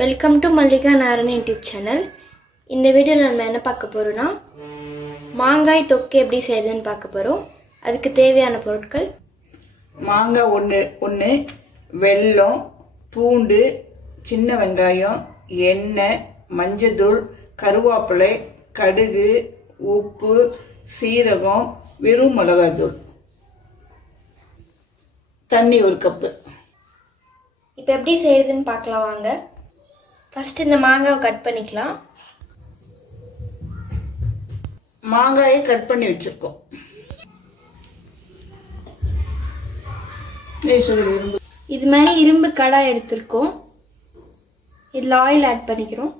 Welcome to Mallika Narayanan YouTube channel. இந்த வீடியோவில் நம்ம என்ன பார்க்க போகிறோன்னா மாங்காய் தொக்கு எப்படி செய்கிறதுன்னு பார்க்க போகிறோம். அதுக்கு தேவையான பொருட்கள்: மாங்காய் ஒன்று, வெல்லம், பூண்டு, சின்ன வெங்காயம், எண்ணெய், மஞ்சத்தூள், கருவேப்பிலை, கடுகு, உப்பு, சீரகம், வெறும் மிளகாய்த்தூள், தண்ணி 1 கப்பு. இப்போ எப்படி செய்கிறதுன்னு பார்க்கலாம் வாங்க. ஃபஸ்ட்டு இந்த மாங்காவை கட் பண்ணிக்கலாம். மாங்காயை கட் பண்ணி வச்சிருக்கோம். இது மாதிரி இரும்பு கடாய் எடுத்திருக்கோம். இதில் ஆயில் ஆட் பண்ணிக்கிறோம்.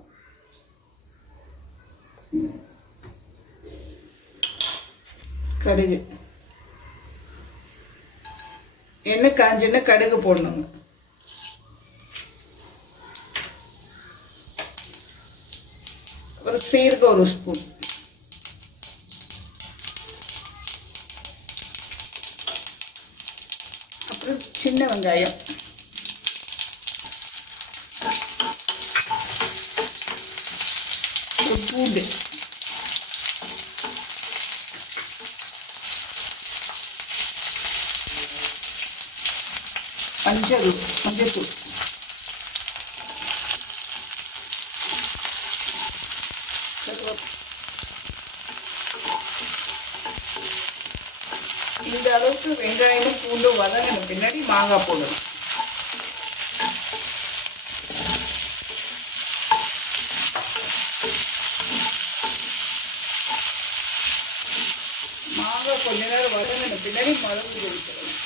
கடுகு, எண்ணெய் காஞ்சோன்னா கடுகு போடணுங்க. ஒரு சீரகம் 1 ஸ்பூன், அப்புறம் சின்ன வெங்காயம், ஒரு பூண்டு, மஞ்சத்தூள், இந்த அளவுக்கு வெங்காயமும் பூண்டும் வதங்கின பின்னாடி மாங்காய் போடணும். மாங்காய் கொஞ்ச நேரம் வதங்கின பின்னாடி மிளகு கொடுத்துடணும்.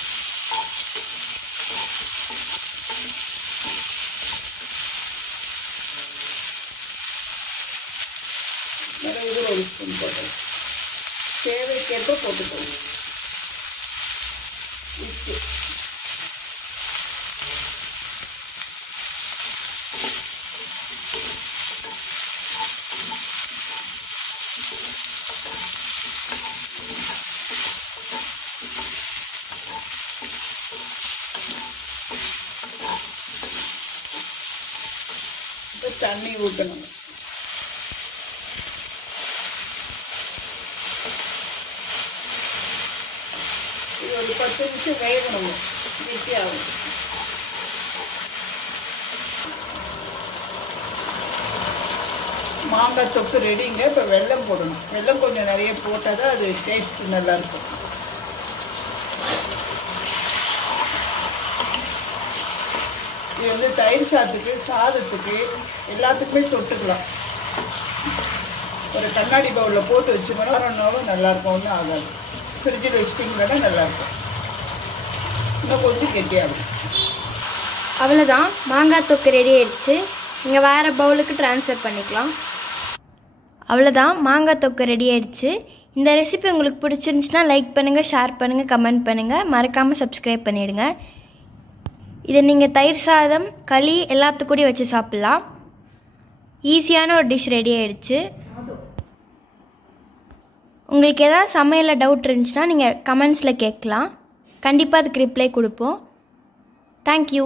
மிளகு 1 ஸ்பூன் போட்டோம். தேவைக்கேற்ப போட்டுக்கணும். உப்பு, தண்ணி ஊற்றணும். ஒரு 10 நிமிஷம் வேகணும். கெட்டியாகும். மாங்காய் தொக்கு ரெடிங்க. இப்போ வெல்லம் போடணும். வெல்லம் கொஞ்சம் நிறைய போட்டால் தான் அது டேஸ்ட் நல்லா இருக்கும். இது தயிர் சாதத்துக்கு எல்லாத்துக்குமே தொட்டுக்கலாம். ஒரு கண்ணாடி பவுலில் போட்டு வச்சுக்கணும். நல்லாயிருக்கும், ஒன்றும் ஆகாது. ஃப்ரிட்ஜில் வச்சிட்டிங்கன்னா நல்லாயிருக்கும். இன்னும் கொஞ்சம் கெட்டியாகும். அவ்வளோதான், மாங்காய் தொக்கு ரெடி ஆயிடுச்சு. இங்கே வேறு பவுலுக்கு ட்ரான்ஸ்ஃபர் பண்ணிக்கலாம். அவ்வளோதான், மாங்காய் தொக்கு ரெடி ஆயிடுச்சு. இந்த ரெசிபி உங்களுக்கு பிடிச்சிருந்துச்சுன்னா லைக் பண்ணுங்கள், ஷேர் பண்ணுங்கள், கமெண்ட் பண்ணுங்கள். மறக்காமல் சப்ஸ்கிரைப் பண்ணிவிடுங்க. இதை நீங்கள் தயிர் சாதம், களி எல்லாத்துக்கூடயும் வச்சு சாப்பிட்லாம். ஈஸியான ஒரு டிஷ் ரெடி ஆயிடுச்சு. உங்களுக்கு ஏதாவது சமையலில் டவுட் இருந்துச்சுன்னா நீங்கள் கமெண்ட்ஸில் கேட்கலாம். கண்டிப்பாக அதுக்கு ரிப்ளை கொடுப்போம். தேங்க்யூ.